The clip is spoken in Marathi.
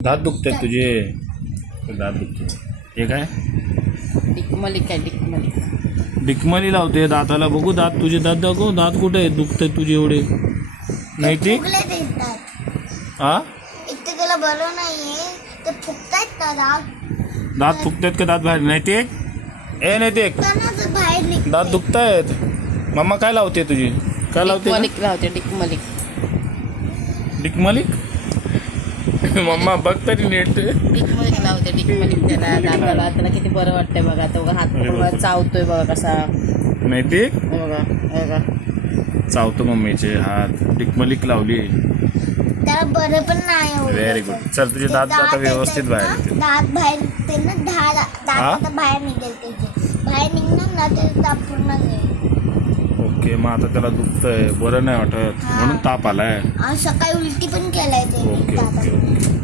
दात दुखतात तुझे. दात दुखते. हे काय डिकमलिक आहे डिकमलिक. डिकमली लावते दाताला. बघू दात तुझे. दात दाखव. दात कुठे आहेत? दुखतात तुझे एवढे. नाही ते हा एक तर त्याला बरं नाहीये ते फुकतायत ना दात. दात फुकतायत का दात बाहेर? नाही ते नाही ते त्यांना ते बाहेर निघ. दात दुखतायत. मम्मा काय लावते तुझी? काय लावते? डिकमलिक लावते डिकमलिक. डिकमलिक. मम्मा बघ तरी नीट. डिकमलिक लावते डिकमलिक. त्याला दाताला त्याला किती बरं वाटतंय बघा. तो बघा हात बघा चावतोय बघा कसा. नाही ते हे बघा हे बघा. चावतो मम्मीचे हात. डिकमलिक लावली. त्याला बरं पण नाही एवढं. Very good. चल तुझे दात आता व्यवस्थित बाहेर येतील. दात बाहेर निघते ना. दात आता बाहेर निघेल त्याचे. बाहेर निघणार ना ते दात पूर्ण जाईल. ओके. मग आता त्याला दुखतंय. बरं नाही वाटत म्हणून ताप आलाय. आज सकाळी उलटी पण केलाय ते ओके ओके दाताला. ओके.